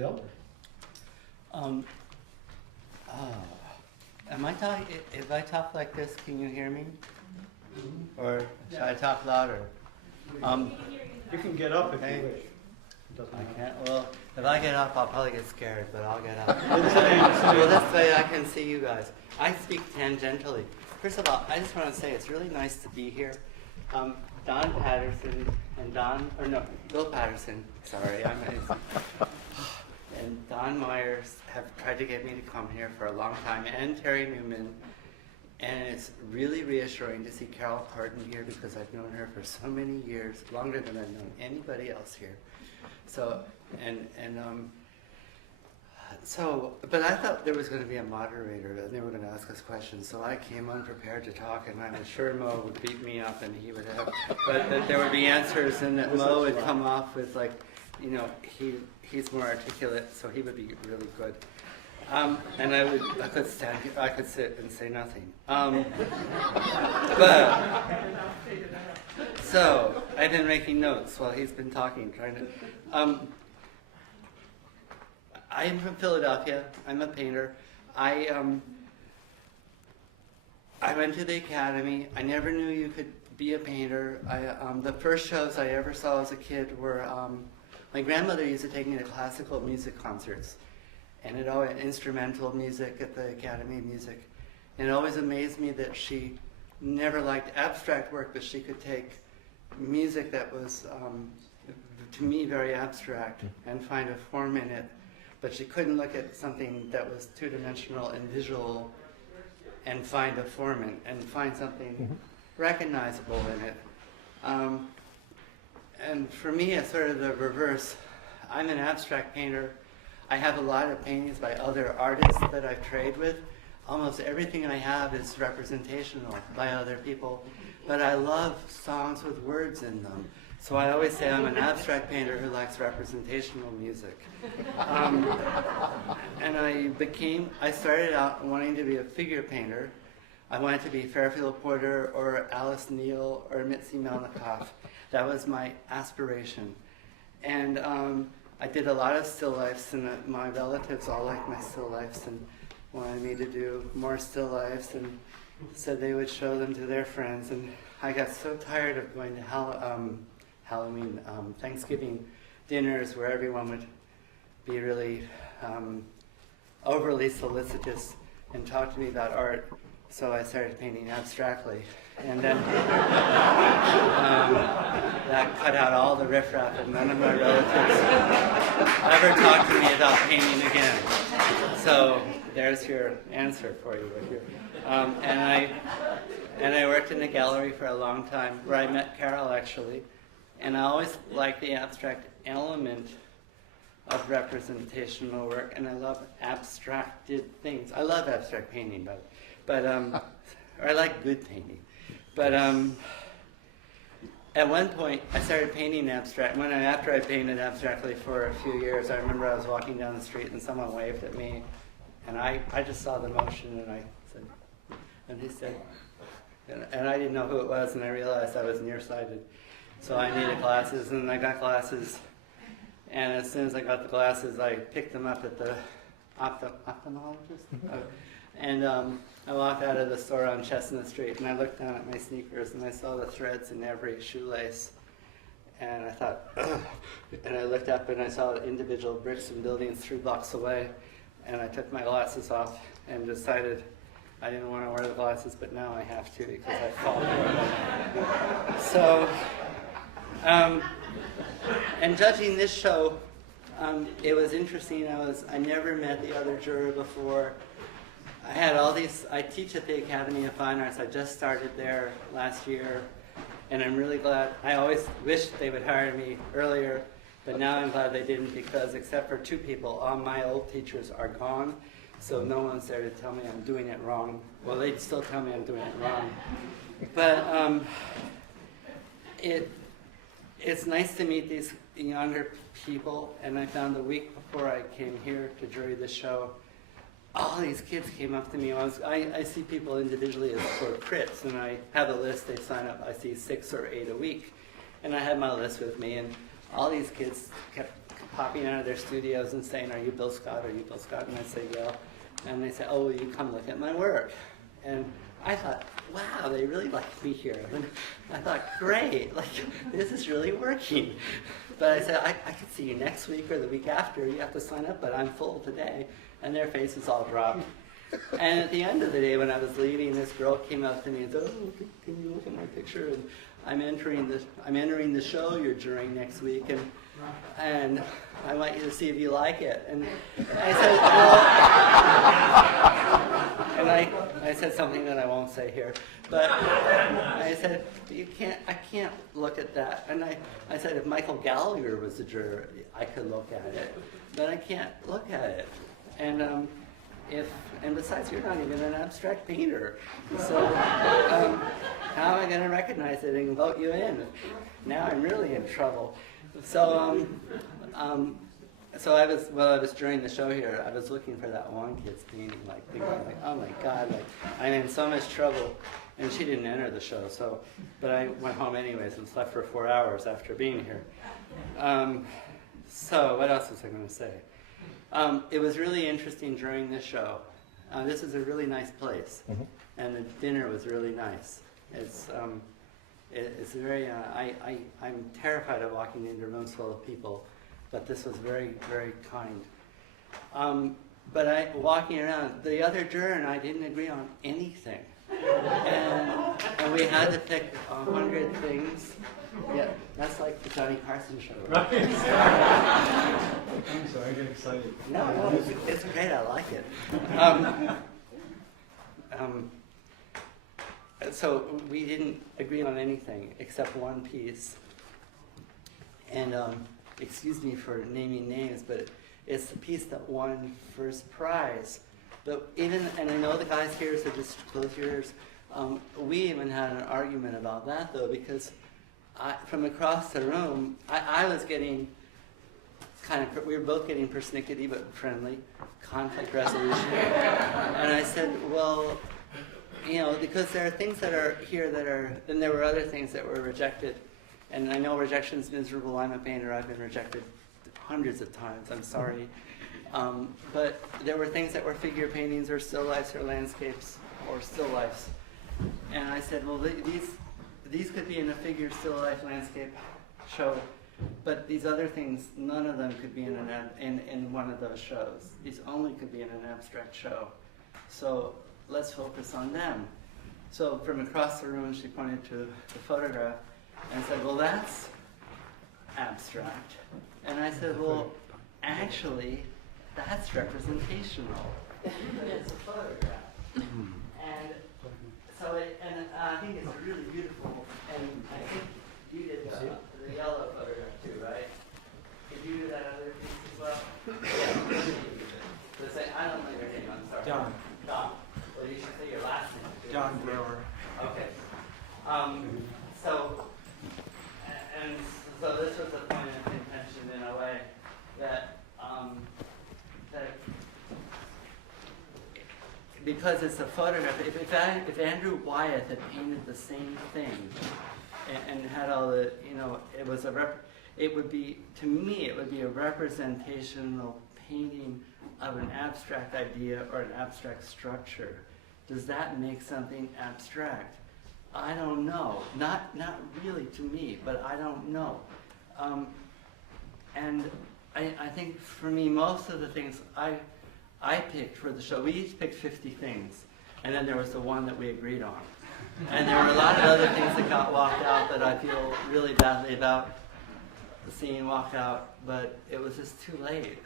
Bill? Oh. Am I talking? If I talk like this, can you hear me? Or should I talk louder? You can get up if Okay. you wish. It doesn't I matter. can't. Well, if I get up, I'll probably get scared, but I'll get up. It's saying- Well, this way I can see you guys. I speak tangentially. First of all, I just want to say it's really nice to be here. Don Patterson and Bill Patterson. Sorry, I'm and Don Myers have tried to get me to come here for a long time, and Terry Newman. And it's really reassuring to see Carol Carton here because I've known her for so many years, longer than I've known anybody else here. So, but I thought there was going to be a moderator and they were going to ask us questions. So I came unprepared to talk, and I was sure Mo would beat me up, and he would have, but that there would be answers, and that Mo would come off with like, you know, he's more articulate, so he would be really good. And I could stand here, I could sit and say nothing. So I've been making notes while he's been talking, trying to. I am from Philadelphia. I'm a painter. I went to the academy. I never knew you could be a painter. The first shows I ever saw as a kid were my grandmother used to take me to classical music concerts. And it always instrumental music at the Academy of Music. And it always amazed me that she never liked abstract work, but she could take music that was, to me, very abstract and find a form in it. But she couldn't look at something that was two-dimensional and visual and find a form in, and find something recognizable in it. And for me, it's sort of the reverse. I'm an abstract painter. I have a lot of paintings by other artists that I've traded with. Almost everything I have is representational by other people. But I love songs with words in them. So I always say I'm an abstract painter who likes representational music. And I started out wanting to be a figure painter. I wanted to be Fairfield Porter or Alice Neal or Mitzi Melnikoff. That was my aspiration. And I did a lot of still lifes, and my relatives all liked my still lifes and wanted me to do more still lifes, and said they would show them to their friends. And I got so tired of going to Halloween, Thanksgiving dinners where everyone would be really overly solicitous and talk to me about art. So I started painting abstractly. And then that cut out all the riffraff, and none of my relatives ever talked to me about painting again. So there's your answer for you. And I worked in the gallery for a long time, where I met Carol, actually. And I always liked the abstract element of representational work, and I love abstracted things. I love abstract painting, but or I like good painting. But at one point, I started painting abstract. After I painted abstractly for a few years, I remember I was walking down the street and someone waved at me, and I just saw the motion, and I said, and he said, and I didn't know who it was, and I realized I was nearsighted. So I needed glasses, and I got glasses. And as soon as I got the glasses, I picked them up at the ophthalmologist. And I walked out of the store on Chestnut Street, and I looked down at my sneakers, and I saw the threads in every shoelace. And I thought, ugh. And I looked up, and I saw individual bricks and buildings 3 blocks away. And I took my glasses off and decided I didn't want to wear the glasses, but now I have to because I fall. So, and judging this show, it was interesting. I never met the other juror before. I had all these, I teach at the Academy of Fine Arts. I just started there last year, and I'm really glad. I always wished they would hire me earlier, but now I'm glad they didn't, because except for 2 people, all my old teachers are gone, so no one's there to tell me I'm doing it wrong. Well, they'd still tell me I'm doing it wrong. But it's nice to meet these younger people, and I found the week before I came here to jury this show, all these kids came up to me. I see people individually as for crits, and I have a list. They sign up. I see 6 or 8 a week, and I have my list with me. And all these kids kept popping out of their studios and saying, "Are you Bill Scott? Are you Bill Scott?" And I say, "Yeah." And they say, "Oh, will you come look at my work?" And I thought, wow, they really like me here. And I thought, great, like this is really working. But I said, I could see you next week or the week after. You have to sign up, but I'm full today. And their faces all dropped. And at the end of the day, when I was leaving, this girl came up to me and said, "Oh, can you look at my picture? And I'm entering the show you're during next week, and I want you to see if you like it." And I said, well, and I said something that I won't say here, but I said, I can't look at that. And I said, if Michael Gallagher was a juror, I could look at it, but I can't look at it. And and besides, you're not even an abstract painter, so how am I going to recognize it and vote you in? Now I'm really in trouble. So so I was during the show here, I was looking for that one kid's painting, like thinking, like, oh my God, like I'm in so much trouble. And she didn't enter the show, but I went home anyways and slept for 4 hours after being here. So what else was I going to say? It was really interesting during this show. This is a really nice place, and the dinner was really nice. It's very. I'm terrified of walking into rooms full of people, but this was very, very kind. But walking around, the other juror and I didn't agree on anything, and we had to pick 100 things. Yeah, that's like the Johnny Carson show. Right? I'm sorry, I get excited. No, it's great. I like it. So we didn't agree on anything except one piece. And excuse me for naming names, but it's the piece that won first prize. But and I know the guys here, so just close your ears. We even had an argument about that, though, because from across the room, I was getting we were both getting persnickety but friendly, conflict resolution. And I said, well, because there are things that are here then there were other things that were rejected. And I know rejection's miserable. I'm a painter. I've been rejected hundreds of times. I'm sorry. But there were things that were figure paintings or still lifes or landscapes or still lifes. And I said, well, these could be in a figure, still life, landscape show, but these other things, none of them could be in one of those shows. These only could be in an abstract show. So let's focus on them. So from across the room, she pointed to the photograph and said, well, that's abstract. And I said, well, actually, that's representational. It's a photograph. And so I think it's really beautiful, and I think you did the yellow photograph too, right? Did you do that other piece as well? Yeah. I don't know your name, I'm sorry. John. John. Well, you should say your last name. John Brewer. Okay. So this was a point of contention in a way that because it's a photograph, if Andrew Wyeth had painted the same thing and had all the, it would be, to me, it would be a representational painting of an abstract idea or an abstract structure. Does that make something abstract? I don't know. Not really to me, but I don't know. And I think for me, most of the things I picked for the show, we each picked 50 things, and then there was the one that we agreed on. And there were a lot of other things that got walked out that I feel really badly about seeing walked out, but it was just too late.